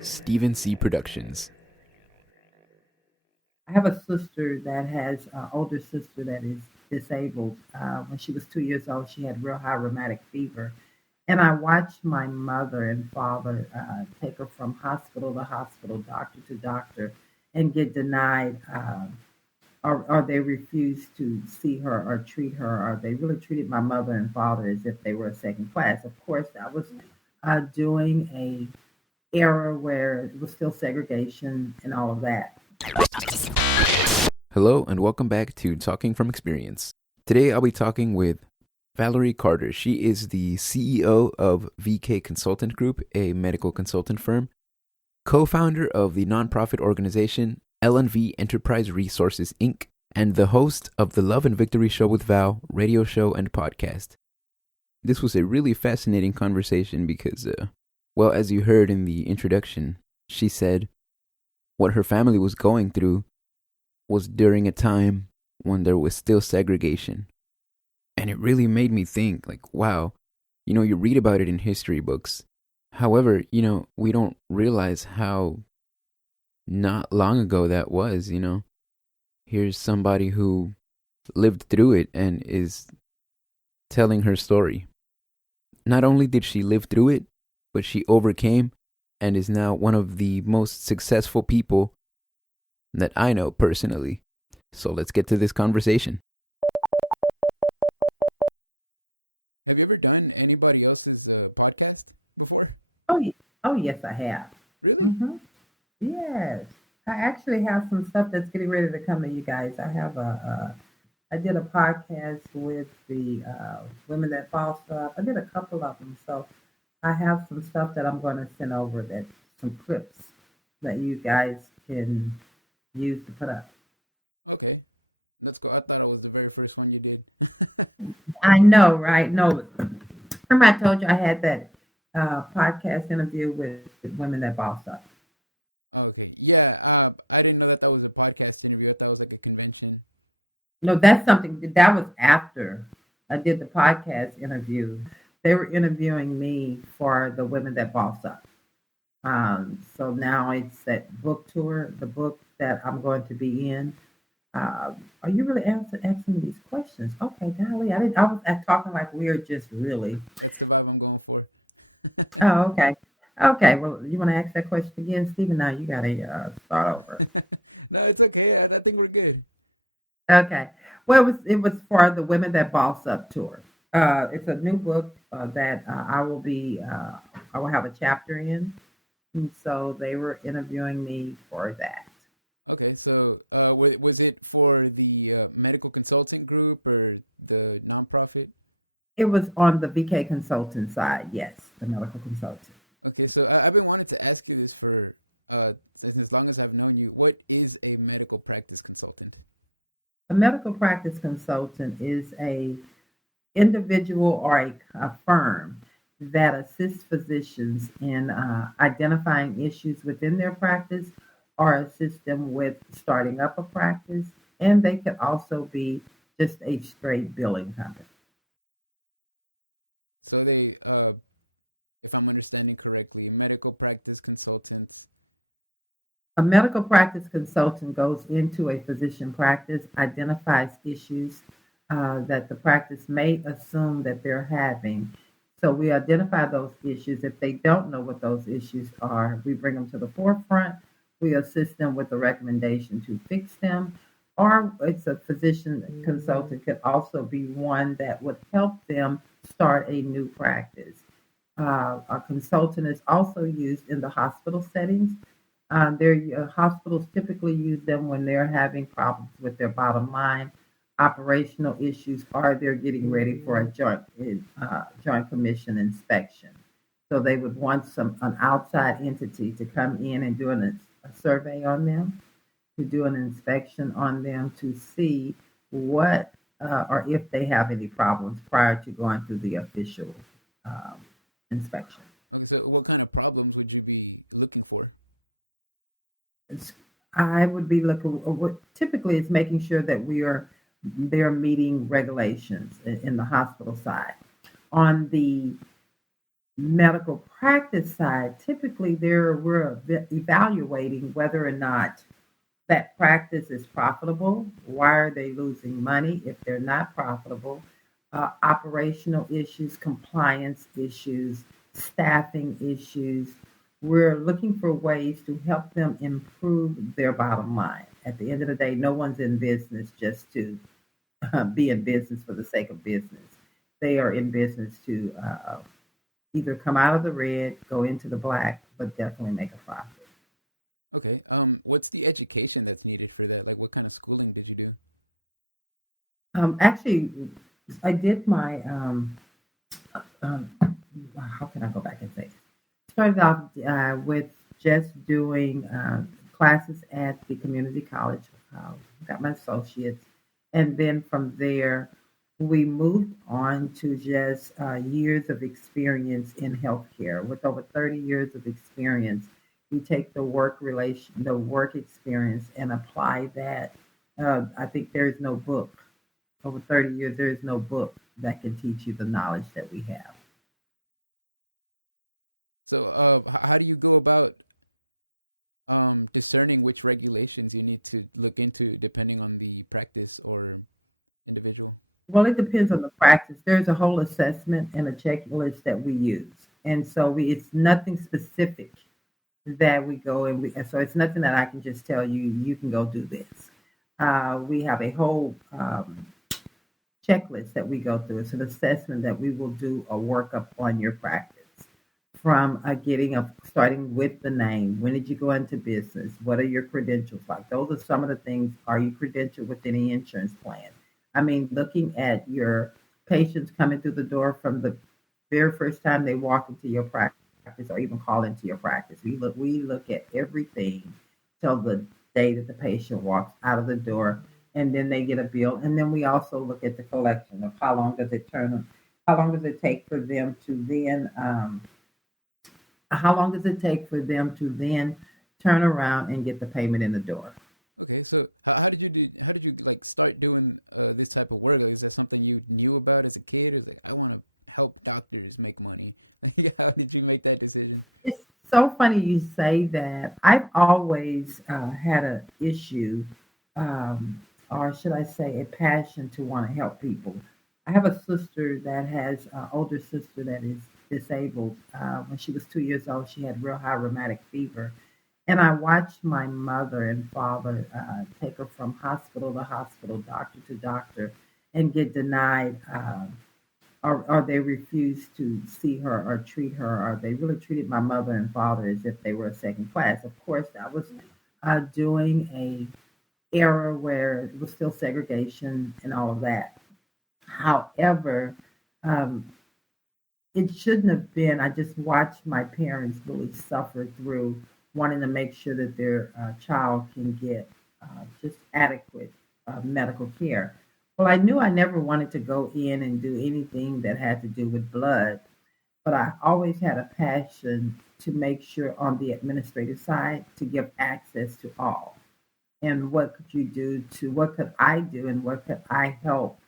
Stephen C. Productions. I have a sister that has an older sister that is disabled. When she was 2 years old, she had real high rheumatic fever. And I watched my mother and father take her from hospital to hospital, doctor to doctor, and get denied, or they refused to see her or treat her, or they really treated my mother and father as if they were a second class. Of course, I was doing a era where it was still segregation and all of that. Hello, and welcome back to Talking from Experience. Today I'll be talking with Valerie Carter. She is the CEO of VK Consultant Group, a medical consultant firm, co founder of the nonprofit organization L&V Enterprise Resources, Inc., and the host of the Love and Victory Show with Val radio show and podcast. This was a really fascinating conversation because, well, as you heard in the introduction, she said what her family was going through was during a time when there was still segregation. And it really made me think, like, wow, you read about it in history books. However, we don't realize how not long ago that was. Here's somebody who lived through it and is telling her story. Not only did she live through it, but she overcame and is now one of the most successful people that I know personally. So let's get to this conversation. Have you ever done anybody else's podcast before? Oh, oh yes, I have. Really? Yes, I actually have some stuff that's getting ready to come to you guys. I did a podcast with the women that boss up. I did a couple of them, so I have some stuff that I'm going to send over, that some clips that you guys can use to put up. Okay, let's go. I thought it was the very first one you did. I know, right? No, remember I told you I had that podcast interview with the women that boss up. Okay, yeah, I didn't know that was a podcast interview. I thought it was like a convention. No, that's something that was after I did the podcast interview. They were interviewing me for the women that boss up. So now it's that book tour, the book that I'm going to be in. Are you really asking me these questions? Okay, golly, I was talking like we are just really. That's the vibe I'm going for. Oh, okay. Okay, well, you want to ask that question again, Stephen? Now you got to start over. No, it's okay. I think we're good. Okay. Well, it was for the Women That Boss Up tour. It's a new book that I will have a chapter in. And so they were interviewing me for that. Okay, so was it for the medical consulting group or the nonprofit? It was on the VK consultant side, yes, the medical consultant. Okay, so I've been wanting to ask you this for since as long as I've known you. What is a medical practice consultant? A medical practice consultant is a individual or a firm that assists physicians in identifying issues within their practice or assist them with starting up a practice. And they could also be just a straight billing company. So they, if I'm understanding correctly, medical practice consultants. A medical practice consultant goes into a physician practice, identifies issues that the practice may assume that they're having. So we identify those issues. If they don't know what those issues are, we bring them to the forefront. We assist them with a recommendation to fix them. Or it's a physician consultant could also be one that would help them start a new practice. A consultant is also used in the hospital settings. Hospitals typically use them when they're having problems with their bottom line, operational issues, or they're getting ready for a joint commission inspection. So they would want an outside entity to come in and do a survey on them, to do an inspection on them, to see what or if they have any problems prior to going through the official um, inspection. Okay, so what kind of problems would you be looking for? It's, I would be looking. What typically it's making sure that they're meeting regulations in the hospital side. On the medical practice side, typically we're evaluating whether or not that practice is profitable. Why are they losing money if they're not profitable? Operational issues, compliance issues, staffing issues. We're looking for ways to help them improve their bottom line. At the end of the day, no one's in business just to be in business for the sake of business. They are in business to either come out of the red, go into the black, but definitely make a profit. Okay. What's the education that's needed for that? Like, what kind of schooling did you do? Actually, I did my um, how can I go back and say? Started off with just doing classes at the community college. Got my associates, and then from there, we moved on to just years of experience in healthcare. With over 30 years of experience, we take the work experience, and apply that. I think there is no book over 30 years. There is no book that can teach you the knowledge that we have. So, how do you go about discerning which regulations you need to look into depending on the practice or individual? Well, it depends on the practice. There's a whole assessment and a checklist that we use. And so it's nothing specific that we go and so it's nothing that I can just tell you, you can go do this. We have a whole checklist that we go through. It's an assessment that we will do a workup on your practice from starting with the name. When did you go into business? What are your credentials like? Those are some of the things. Are you credentialed with any insurance plan? I mean, looking at your patients coming through the door from the very first time they walk into your practice or even call into your practice. We look at everything till the day that the patient walks out of the door, and then they get a bill. And then we also look at the collection of how long does it take for them to then turn around and get the payment in the door. Okay, so how did you like start doing this type of work? Like, is that something you knew about as a kid? Or is it, I want to help doctors make money? How did you make that decision? It's so funny you say that. I've always had an issue, or should I say, a passion to want to help people. I have a sister that has an older sister that is disabled. When she was 2 years old, she had real high rheumatic fever. And I watched my mother and father take her from hospital to hospital, doctor to doctor, and get denied, or they refused to see her or treat her, or they really treated my mother and father as if they were a second class. Of course, I was doing a era where it was still segregation and all of that. However, um, it shouldn't have been. I just watched my parents really suffer through wanting to make sure that their child can get just adequate medical care. Well, I knew I never wanted to go in and do anything that had to do with blood, but I always had a passion to make sure on the administrative side to give access to all. And what could I do and what could I help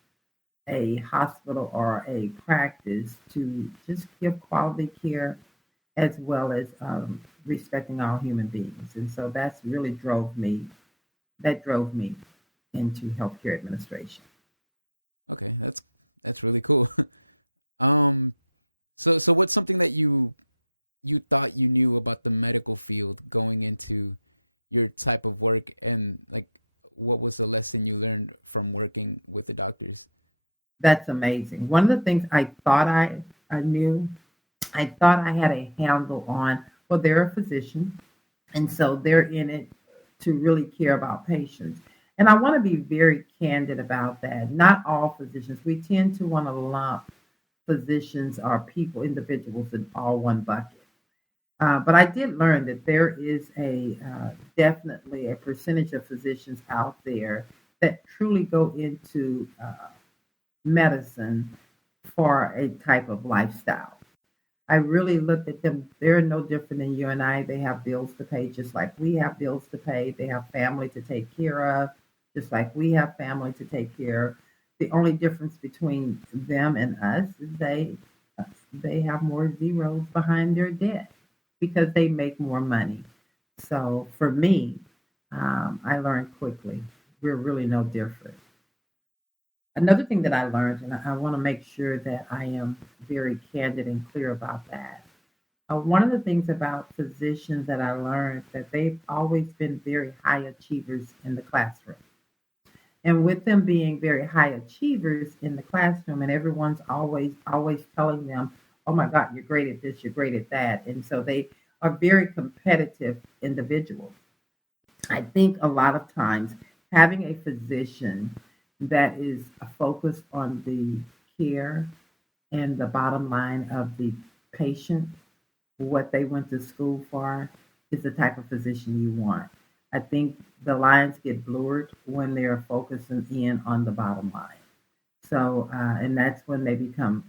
a hospital or a practice to just give quality care as well as respecting all human beings. And so that drove me into healthcare administration. Okay, that's really cool. um, so what's something that you thought you knew about the medical field going into your type of work, and like what was the lesson you learned from working with the doctors? That's amazing. One of the things I knew, I thought I had a handle on, well, they're a physician, and so they're in it to really care about patients. And I want to be very candid about that. Not all physicians, we tend to want to lump physicians or people, individuals in all one bucket. But I did learn that there is a definitely a percentage of physicians out there that truly go into medicine for a type of lifestyle. I really looked at them. They're no different than you and I. They have bills to pay just like we have bills to pay. They have family to take care of just like we have family to take care of. The only difference between them and us is they have more zeros behind their debt because they make more money. So for me, I learned quickly we're really no different. Another thing that I learned, and I want to make sure that I am very candid and clear about that. One of the things about physicians that I learned that they've always been very high achievers in the classroom. And with them being very high achievers in the classroom, and everyone's always telling them, "Oh my God, you're great at this, you're great at that," and so they are very competitive individuals. I think a lot of times having a physician that is focused on the care and the bottom line of the patient, what they went to school for, is the type of physician you want. I think the lines get blurred when they're focusing in on the bottom line. So, and that's when they become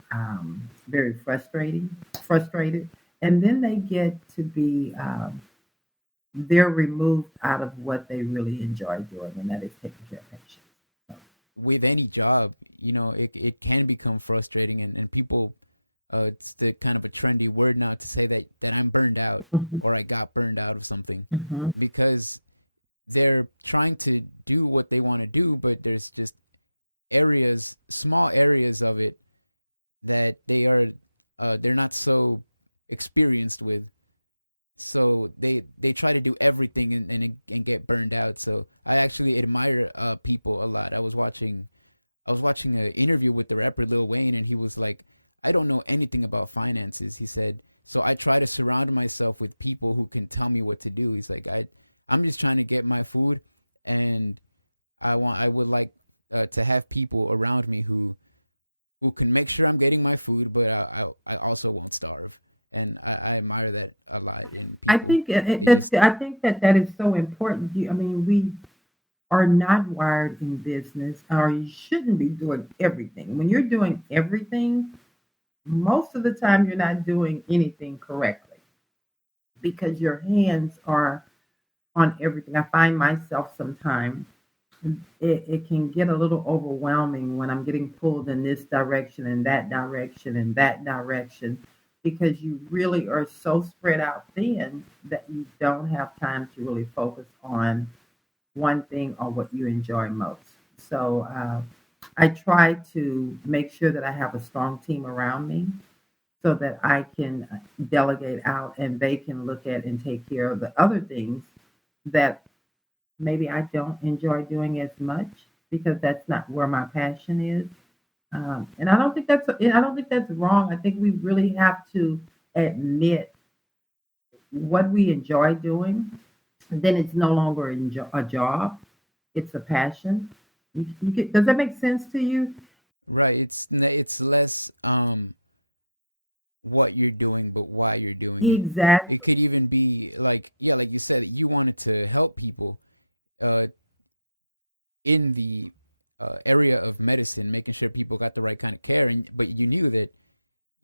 very frustrated, and then they get to be they're removed out of what they really enjoy doing, and that is taking care of patients. So, With any job, it can become frustrating, and people, it's the kind of a trendy word now to say that I'm burned out mhm, or I got burned out of something mhm. because they're trying to do what they want to do, but there's just small areas of it that they're not so experienced with. So they try to do everything and get burned out. So I actually admire people a lot. I was watching an interview with the rapper Lil Wayne, and he was like, "I don't know anything about finances." He said, "So I try to surround myself with people who can tell me what to do." He's like, I'm just trying to get my food, and I would like to have people around me who can make sure I'm getting my food, but I also won't starve. And I admire that a lot in I people. think Yes. I think that that is so important. I mean, we are not wired in business, or you shouldn't be doing everything. When you're doing everything, most of the time you're not doing anything correctly because your hands are on everything. I find myself sometimes it can get a little overwhelming when I'm getting pulled in this direction and that direction and that direction because you really are so spread out thin that you don't have time to really focus on one thing or what you enjoy most. So I try to make sure that I have a strong team around me so that I can delegate out and they can look at and take care of the other things that maybe I don't enjoy doing as much because that's not where my passion is. And I don't think that's wrong. I think we really have to admit what we enjoy doing. Then it's no longer a job; it's a passion. Does that make sense to you? Right. It's less what you're doing, but why you're doing it. It Exactly. can even be like, yeah, like you said, you wanted to help people uh, in the area of medicine, making sure people got the right kind of care, but you knew that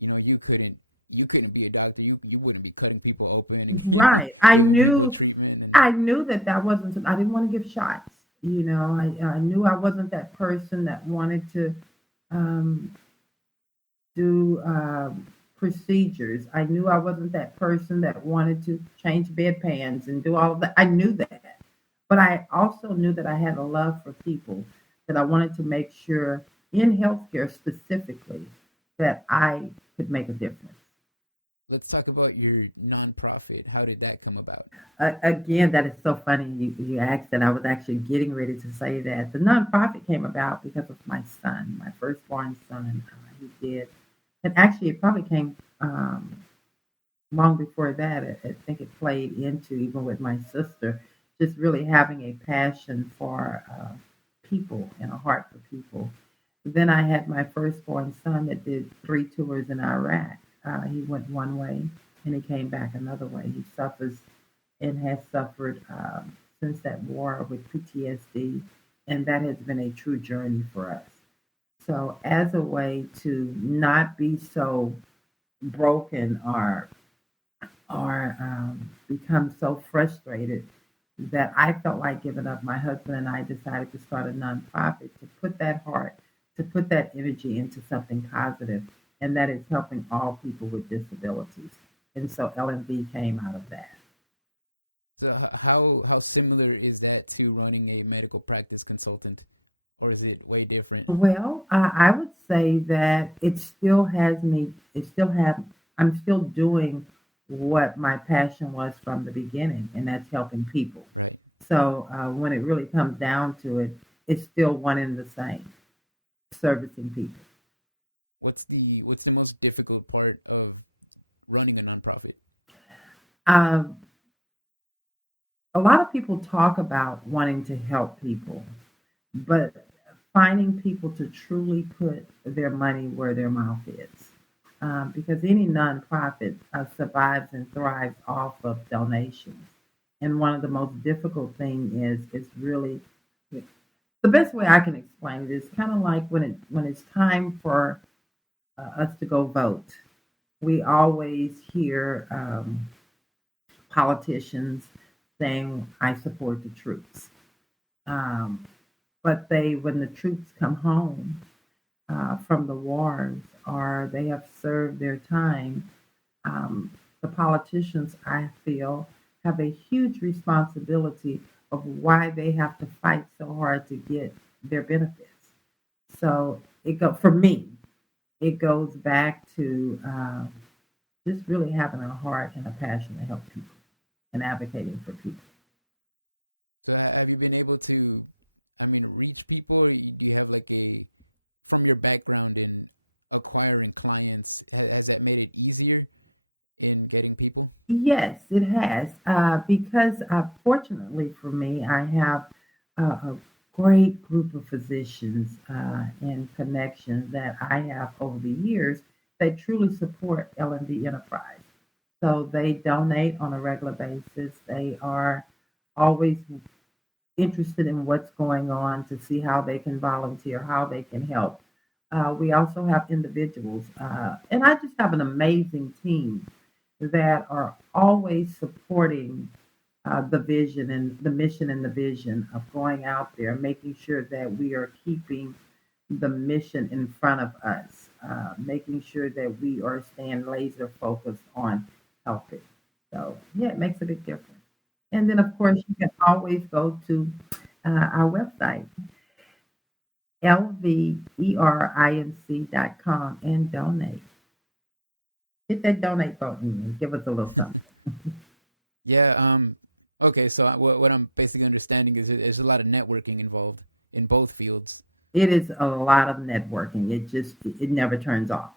you couldn't be a doctor. You wouldn't be cutting people open and Right. giving people treatment. And I knew that that wasn't. I didn't want to give shots. I knew I wasn't that person that wanted to um, do procedures. I knew I wasn't that person that wanted to change bedpans and do all of that. I knew that. But I also knew that I had a love for people, that I wanted to make sure in healthcare specifically that I could make a difference. let's talk about your nonprofit. How did that come about? Again, that is so funny you asked that. I was actually getting ready to say that. The nonprofit came about because of my son, my firstborn son. He did. And actually, it probably came long before that. I think it played into even with my sister, just really having a passion for people and a heart for people. Then I had my firstborn son that did 3 tours in Iraq. He went one way and he came back another way. He suffers and has suffered since that war with PTSD, and that has been a true journey for us. So, as a way to not be so broken or become so frustrated that I felt like giving up, my husband and I decided to start a nonprofit to put that heart, to put that energy into something positive. and that is helping all people with disabilities. And so LMV came out of that. So how similar is that to running a medical practice consultant, or is it way different? Well, I would say that it still has me, it still have, I'm still doing what my passion was from the beginning, and that's helping people. Right. So when it really comes down to it, it's still one and the same, servicing people. What's the most difficult part of running a nonprofit? Um, a lot of people talk about wanting to help people, but finding people to truly put their money where their mouth is. Because any nonprofit survives and thrives off of donations. And one of the most difficult thing is really the best way I can explain it is kind of like when it's time for us to go vote. We always hear politicians saying, "I support the troops," um, but when the troops come home from the wars or they have served their time, um, the politicians, I feel, have a huge responsibility of why they have to fight so hard to get their benefits. So for me, it goes back to just really having a heart and a passion to help people and advocating for people. So have you been able to, I mean, reach people? Or do you have like from your background in acquiring clients, has that made it easier in getting people? Yes, it has. Because fortunately for me, I have a great group of physicians and connections that I have over the years that truly support L&D Enterprise. So they donate on a regular basis. They are always interested in what's going on to see how they can volunteer, how they can help. We also have individuals, and I just have an amazing team that are always supporting the vision and the mission and the vision of going out there, making sure that we are keeping the mission in front of us, making sure that we are staying laser focused on helping. So, yeah, it makes a big difference. And then, of course, you can always go to our website, lverinc.com, and donate. Hit that donate button and give us a little something. Yeah. Okay. So what I'm basically understanding is there's a lot of networking involved in both fields. It is a lot of networking. It never turns off.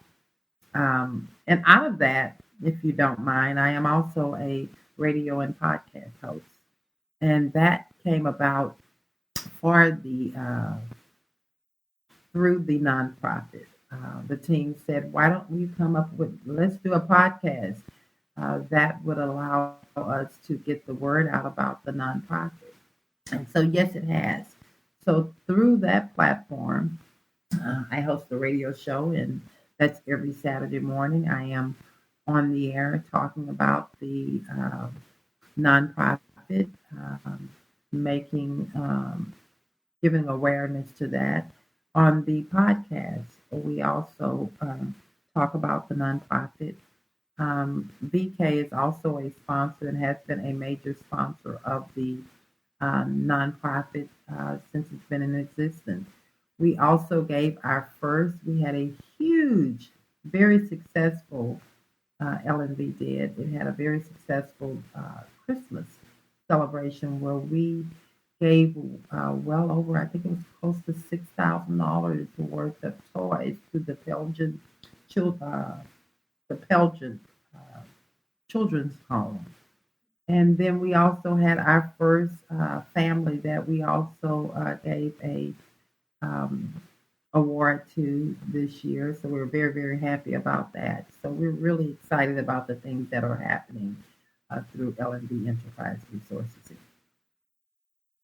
And out of that, if you don't mind, I am also a radio and podcast host, and that came about for the through the nonprofit. The team said, "Why don't we come up with let's do a podcast that would allow us to get the word out about the nonprofit?" And so, yes, it has. So through that platform, I host a radio show, and that's every Saturday morning. I am on the air talking about the nonprofit, um, making giving awareness to that. On the podcast, we also talk about the nonprofit. VK is also a sponsor and has been a major sponsor of the nonprofit since it's been in existence. We also gave we had a huge, very successful, LNV did. It had a very successful Christmas celebration where we gave well over, I think it was close to $6,000 worth of toys to the the Pelgin uh, Children's Home. And then we also had our first family that we also gave a um, award to this year. So we're very, very happy about that. So we're really excited about the things that are happening through L&D Enterprise Resources.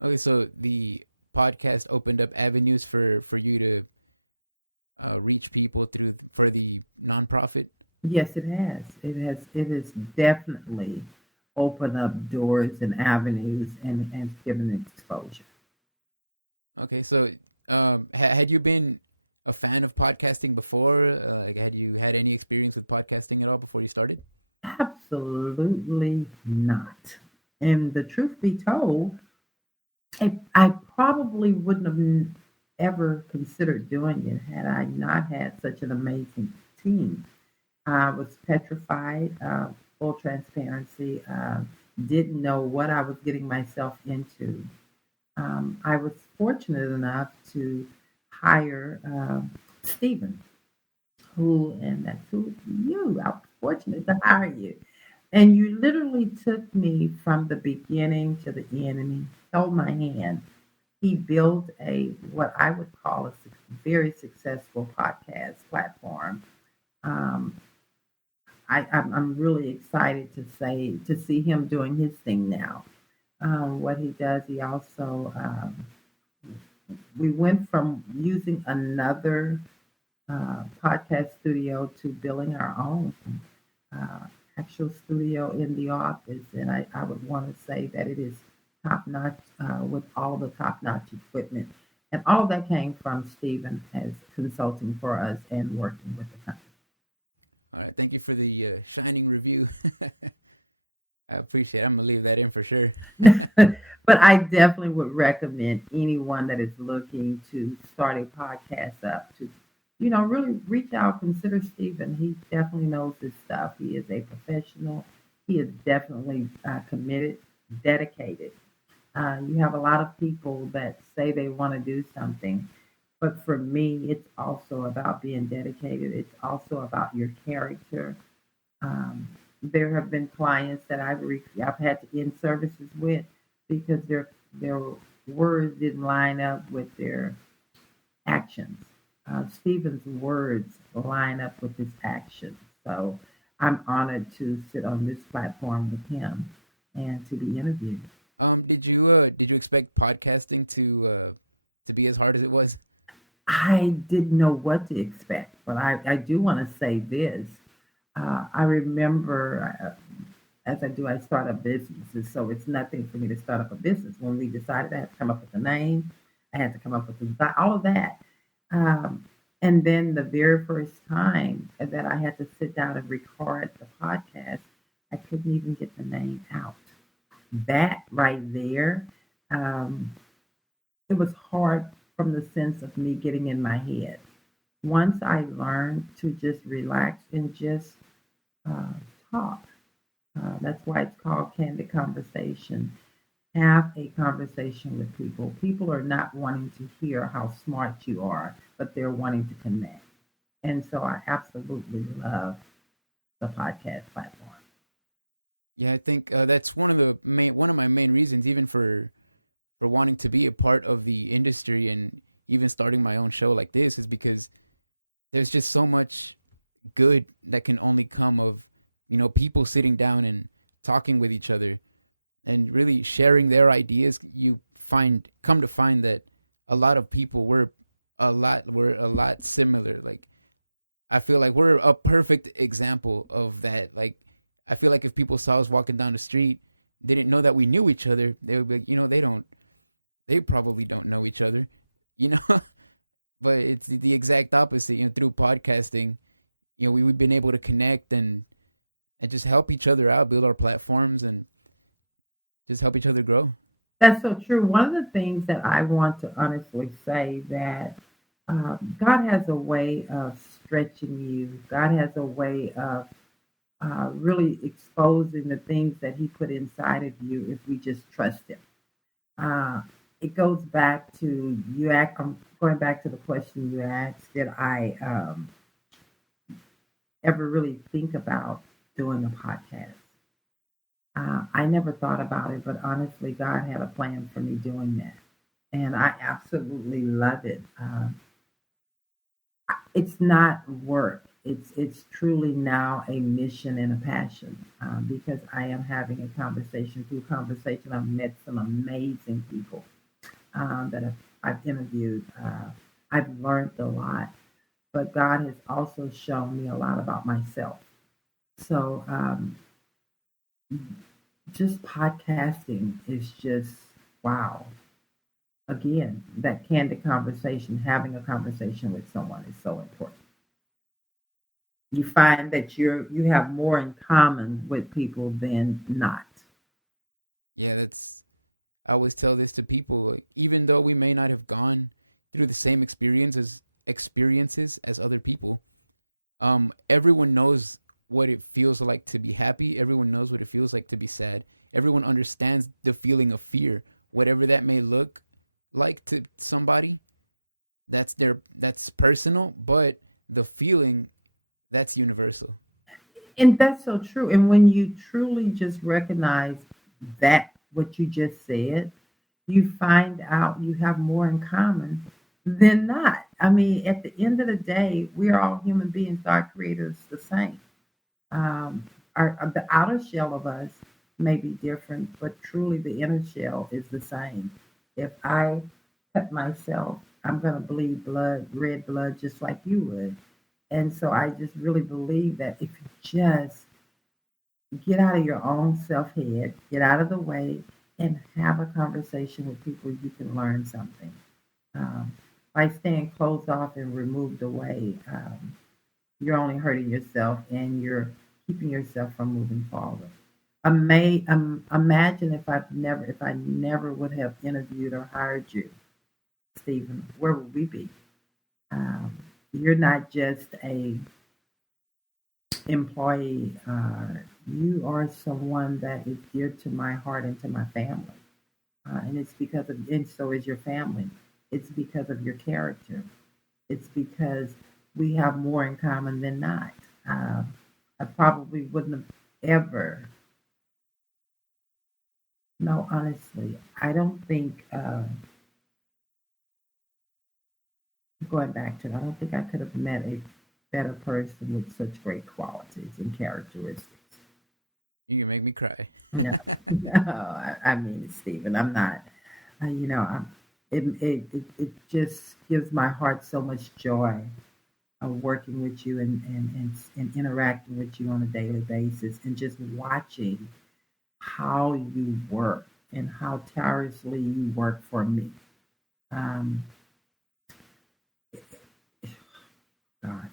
Okay, so the podcast opened up avenues for you to reach people through for the nonprofit. Yes, it has. It has definitely opened up doors and avenues and given exposure. Okay, so had you been a fan of podcasting before? Like, had you had any experience with podcasting at all before you started? Absolutely not. And the truth be told, I probably wouldn't have ever considered doing it had I not had such an amazing team. I was petrified, full transparency, didn't know what I was getting myself into. I was fortunate enough to hire Stephen, and that's who you. I was fortunate to hire you. And you literally took me from the beginning to the end, and he held my hand. He built a what I would call a very successful podcast platform. Um, I'm really excited to see him doing his thing now. What he does, he also we went from using another podcast studio to building our own uh, actual studio in the office, and I would want to say that it is top notch with all the top notch equipment. And all of that came from Stephen as consulting for us and working with the company. All right, thank you for the shining review. I appreciate it. I'm gonna leave that in for sure. But I definitely would recommend anyone that is looking to start a podcast up to, really reach out, consider Stephen. He definitely knows his stuff. He is a professional. He is definitely committed, dedicated. You have a lot of people that say they want to do something, but for me, it's also about being dedicated. It's also about your character. Um, there have been clients that I've had to end services with because their words didn't line up with their actions. Stephen's words line up with his actions. So I'm honored to sit on this platform with him and to be interviewed. Did you expect podcasting to be as hard as it was? I didn't know what to expect, but I do want to say this. I remember, as I do, I start up businesses, so it's nothing for me to start up a business. When we decided, I had to come up with a name, I had to come up with all of that. Um, and then the very first time that I had to sit down and record the podcast, I couldn't even get the name out. That right there, um, it was hard from the sense of me getting in my head. Once I learned to just relax and just uh, talk, that's why it's called Candid Conversation. Have a conversation with people. People are not wanting to hear how smart you are, but they're wanting to connect. And so I absolutely love the podcast platform. Yeah, I think that's one of my main reasons, even for wanting to be a part of the industry and even starting my own show like this, is because there's just so much good that can only come of people sitting down and talking with each other and really sharing their ideas. You come to find that a lot of people were a lot similar. Like, I feel like we're a perfect example of that. Like, I feel like if people saw us walking down the street, they didn't know that we knew each other, they would be like, they probably don't know each other, you know. But it's the exact opposite. Through podcasting, we've been able to connect and just help each other out, build our platforms, and just help each other grow. That's so true. One of the things that I want to honestly say that God has a way of stretching you. God has a way of really exposing the things that He put inside of you if we just trust Him. Uh, it goes back to you. I'm going back to the question you asked. Did I ever really think about doing a podcast? I never thought about it, but honestly, God had a plan for me doing that, and I absolutely love it. It's not work. It's truly now a mission and a passion because I am having a conversation. Through conversation, I've met some amazing people that I've interviewed. I've learned a lot, but God has also shown me a lot about myself. So just podcasting is just wow. again, that candid conversation, having a conversation with someone is so important. You find that you have more in common with people than not. Yeah, that's. I always tell this to people. Even though we may not have gone through the same experiences as other people, everyone knows what it feels like to be happy. Everyone knows what it feels like to be sad. Everyone understands the feeling of fear, whatever that may look like to somebody. That's personal, but the feeling that's universal. And that's so true. And when you truly just recognize that what you just said, you find out you have more in common than not. I mean, at the end of the day, we are all human beings. Our creator is the same. Um, the outer shell of us may be different, but truly the inner shell is the same. If I cut myself, I'm going to bleed blood, red blood, just like you would. And so I just really believe that if you just get out of your own self head, get out of the way, and have a conversation with people, you can learn something. Um, by staying closed off and removed away, you're only hurting yourself and you're keeping yourself from moving forward. Imagine if I never would have interviewed or hired you, Stephen, where would we be? Um, you're not just a employee. You are someone that is dear to my heart and to my family, and it's because of, and so is your family. It's because of your character. It's because we have more in common than not. Uh, I probably wouldn't have ever. No, honestly, I don't think. Going back to it, I don't think I could have met a better person with such great qualities and characteristics. You can make me cry. No, no, I mean, Stephen, I'm not. You know, it just gives my heart so much joy of working with you and interacting with you on a daily basis and just watching how you work and how tirelessly you work for me. Um,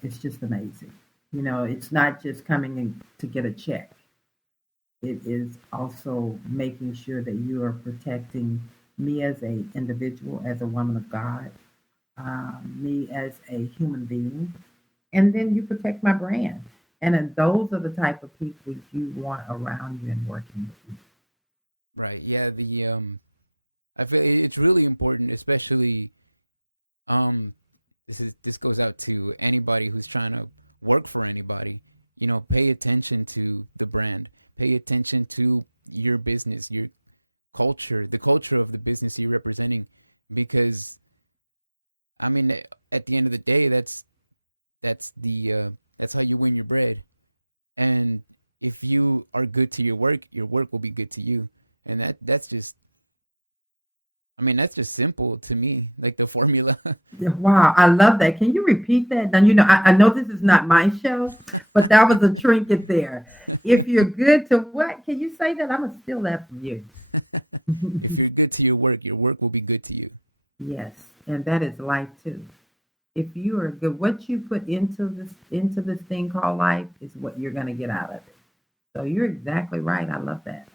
it's just amazing. You know, it's not just coming in to get a check. It is also making sure that you are protecting me as a individual, as a woman of God, me as a human being, and then you protect my brand. And then those are the type of people you want around you and working with you. Right. Yeah. I feel it's really important, especially um, this goes out to anybody who's trying to work for anybody. Pay attention to the brand. Pay attention to your business, your culture, the culture of the business you're representing, because I mean, at the end of the day, that's how you win your bread. And if you are good to your work will be good to you. And that's just, I mean, that's just simple to me, like the formula. Yeah, wow, I love that. Can you repeat that? Now, I know this is not my show, but that was a trinket there. If you're good to what? Can you say that? I'm going to steal that from you. If you're good to your work will be good to you. Yes, and that is life too. If you are good, what you put into this thing called life is what you're going to get out of it. So you're exactly right. I love that.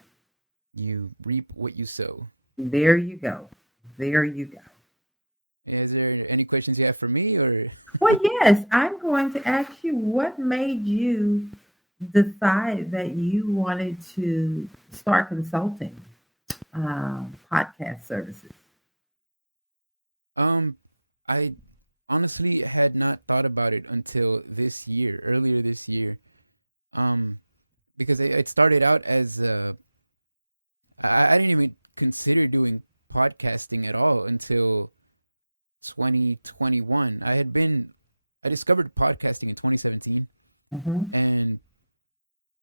You reap what you sow. There you go. There you go. Is there any questions you have for me, or? Well, yes, I'm going to ask you what made you decide that you wanted to start consulting podcast services. Um, I honestly had not thought about it until earlier this year. Um, because it started out as I didn't even consider doing podcasting at all until 2021. I discovered podcasting in 2017, Hmm. and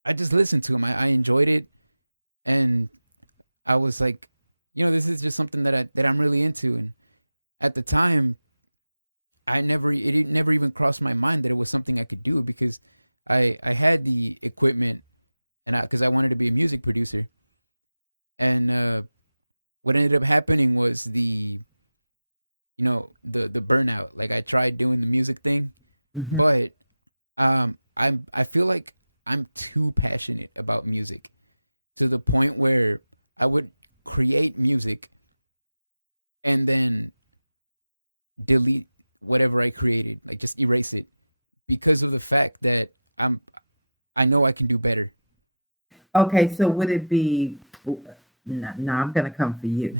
I just listened to them. I enjoyed it, and I was like, this is just something that I'm really into. And at the time, it never even crossed my mind that it was something I could do, because I had the equipment, and because I wanted to be a music producer. And what ended up happening was the burnout. Like I tried doing the music thing, Hmm. but I feel like I'm too passionate about music to the point where I would create music and then delete whatever I created, like just erase it because of the fact that I know I can do better. Okay, so would it be? No, I'm going to come for you.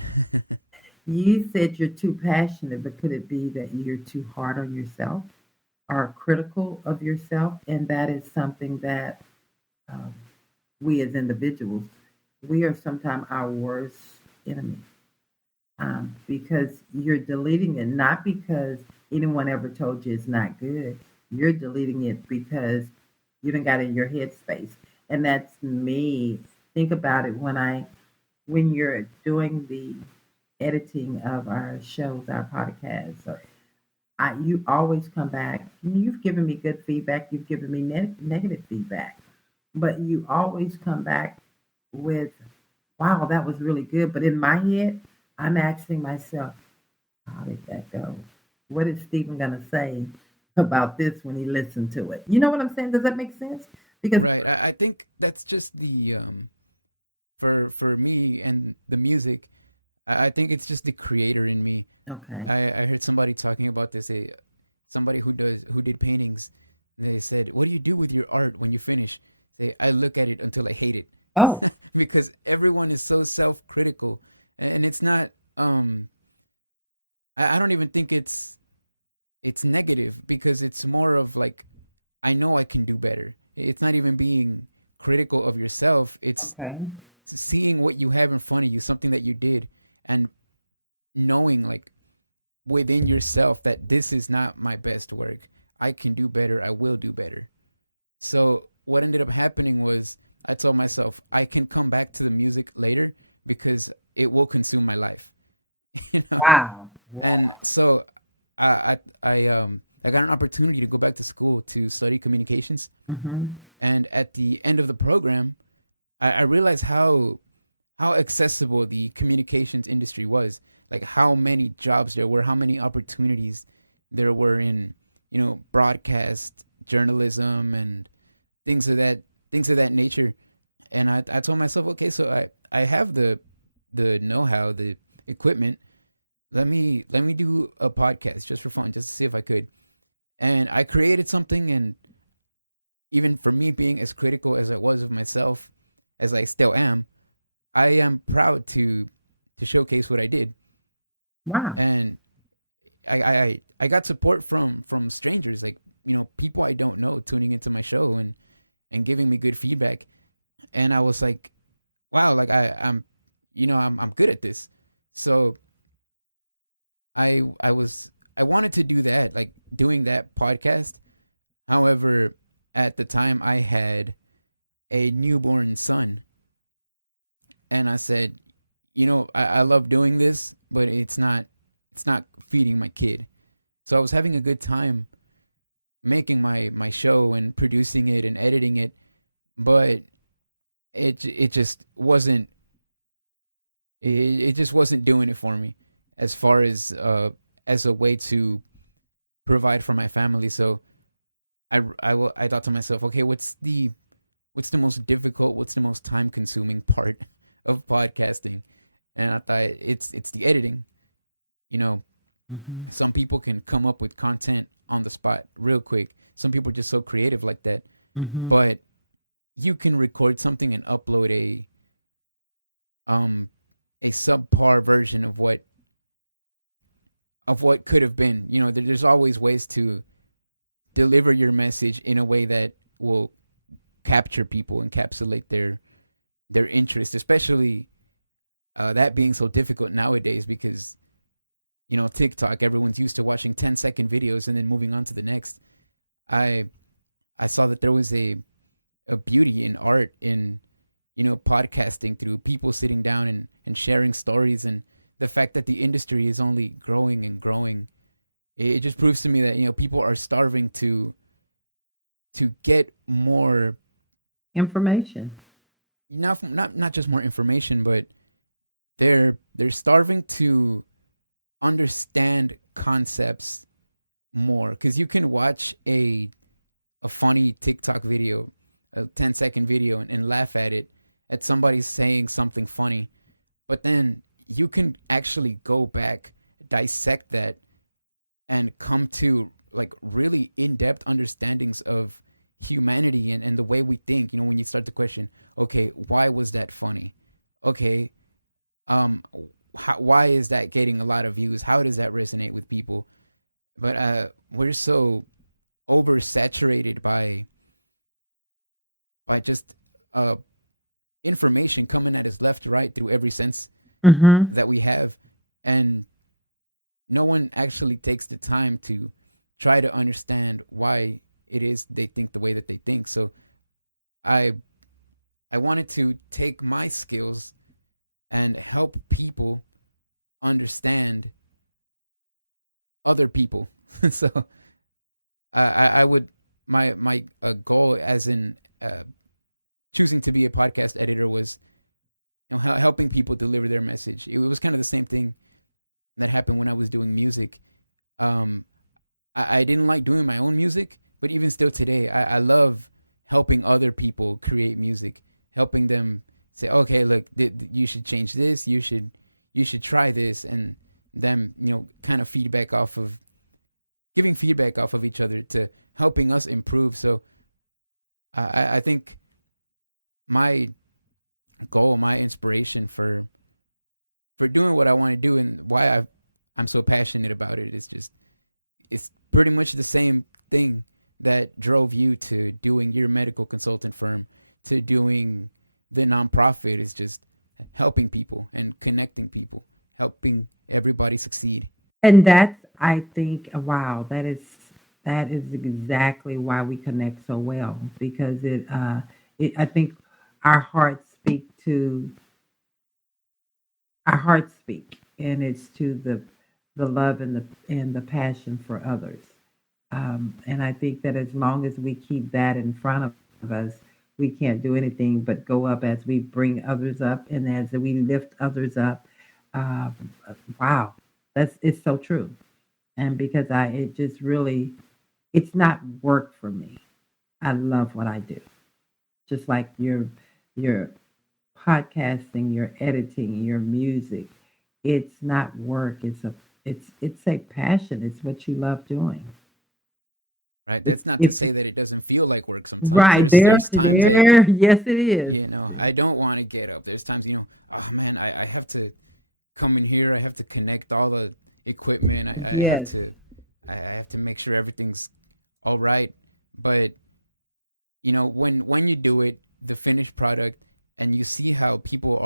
You said you're too passionate, but could it be that you're too hard on yourself or critical of yourself? And that is something that um, we as individuals, we are sometimes our worst enemy, because you're deleting it not because anyone ever told you it's not good. You're deleting it because you done got in your headspace, and that's me. Think about it when you're doing the editing of our shows, our podcasts. So you always come back. You've given me good feedback. You've given me negative feedback, but you always come back with, "Wow, that was really good." But in my head, I'm asking myself, "How did that go? What is Stephen gonna say about this when he listened to it?" You know what I'm saying? Does that make sense? Because Right. I think that's just the for me and the music. I think it's just the creator in me. okay, I heard somebody talking about this. Somebody who did paintings, and they said, "What do you do with your art when you finish?" I look at it until I hate it, oh, because everyone is so self-critical, and it's not. I don't even think it's negative because it's more of like, I know I can do better. It's not even being critical of yourself. It's okay, seeing what you have in front of you, something that you did, and knowing like within yourself that this is not my best work. I can do better. I will do better. So what ended up happening was I told myself I can come back to the music later because it will consume my life. you know? wow, And so I got an opportunity to go back to school to study communications. mm-hmm. And at the end of the program, I realized how accessible the communications industry was, like how many jobs there were, how many opportunities there were in broadcast journalism and things of that nature. And I told myself, okay, so I have the know-how, the equipment. Let me do a podcast just for fun, just to see if I could. And I created something, and even for me being as critical as I was of myself, as I still am, I am proud to showcase what I did. Wow. And I got support from strangers, like people I don't know tuning into my show and giving me good feedback. And I was like, wow, like I'm good at this. So I wanted to do that, like doing that podcast. However, at the time I had a newborn son, and I said, I love doing this, but it's not feeding my kid. So I was having a good time making my show and producing it and editing it, but it just wasn't it just wasn't doing it for me as far as a way to provide for my family. So I thought to myself, okay, what's the most difficult, what's the most time consuming part of podcasting? And I thought it's the editing. You know, Mm-hmm. some people can come up with content on the spot real quick. Some people are just so creative like that. Mm-hmm. But you can record something and upload um a subpar version of what could have been. There's always ways to deliver your message in a way that will capture people, encapsulate their interest, especially that being so difficult nowadays because TikTok, everyone's used to watching 10-second videos and then moving on to the next. I I saw that there was a beauty in art in podcasting through people sitting down and sharing stories, and the fact that the industry is only growing and growing. It just proves to me that people are starving to get more, Information. not just more information, but they're starving to understand concepts more, because you can watch a funny TikTok video, a 10-second video, and laugh at it, at somebody saying something funny, but then you can actually go back, dissect that, and come to like really in-depth understandings of humanity and the way we think. When you start to question, okay, why was that funny? Okay, why is that getting a lot of views? How does that resonate with people? But we're so oversaturated by just information coming at us left, right, through every sense Mm-hmm. that we have, and no one actually takes the time to try to understand why it is they think the way that they think. So I wanted to take my skills and help people understand other people. So I would my goal as in choosing to be a podcast editor was helping people deliver their message. It was kind of the same thing that happened when I was doing music. I didn't like doing my own music, but even still today, I love helping other people create music, helping them say, okay, look, you should change this, you should try this, and them, kind of giving feedback off of each other to helping us improve. So I think my goal, my inspiration for doing what I want to do and why I'm so passionate about it is just, it's pretty much the same thing that drove you to doing your medical consultant firm, to doing the nonprofit, is just helping people and connecting people, helping everybody succeed. And that's, I think, wow, that is exactly why we connect so well, because I think our hearts speak to our hearts speak, and it's to the love and the passion for others. And I think that as long as we keep that in front of us, we can't do anything but go up as we bring others up and as we lift others up. Um, wow, it's so true. And because it just really, it's not work for me. I love what I do. Just like your podcasting, your editing, your music. It's not work. It's a passion. It's what you love doing. Right? It's That's not to it's say that it doesn't feel like work sometimes. right There's times that, there. Yes, it is. I don't want to get up. There's times, oh man, I have to come in here. I have to connect all the equipment. Yes, I have to make sure everything's all right. But when you do it, the finished product, and you see how people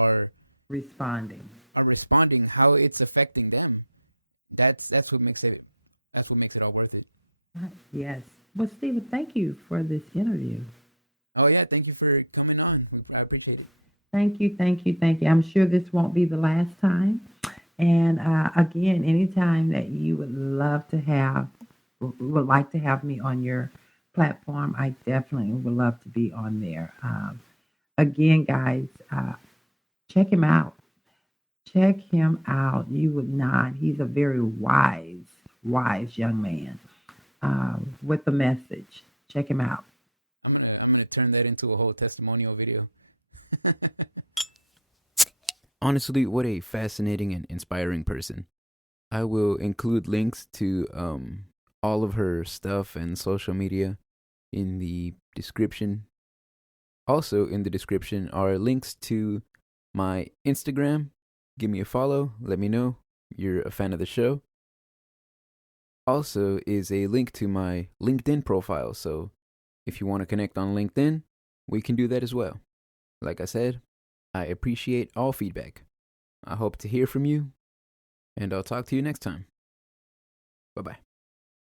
responding. are responding, how it's affecting them, that's what makes it all worth it. Yes. Well, Stephen, thank you for this interview. Oh yeah, thank you for coming on. I appreciate it. Thank you, thank you, thank you. I'm sure this won't be the last time. And again, anytime that you would like to have me on your platform, I definitely would love to be on there. Again, guys, check him out. Check him out. You would not. He's a very wise young man with a message. Check him out. I'm gonna turn that into a whole testimonial video. Honestly, what a fascinating and inspiring person. I will include links to all of her stuff and social media in the description. Also in the description are links to my Instagram. Give me a follow. Let me know you're a fan of the show. Also is a link to my LinkedIn profile. So if you want to connect on LinkedIn, we can do that as well. Like I said, I appreciate all feedback. I hope to hear from you, and I'll talk to you next time. Bye-bye.